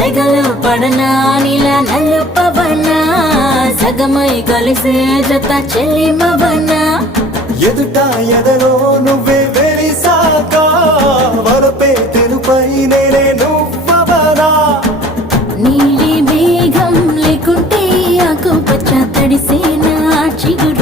సెగలు పడనా నీలా నలుపవనా సగమై కలిసే జత చెల్లిమవనా ఎదుట ఎదలో నువ్వే వెలిసాక వరపే తెరుపై నేనే నువ్వవనా నీలి మేఘం లేకుంటే ఆకుపచ్చ తడిసేనా చిగురు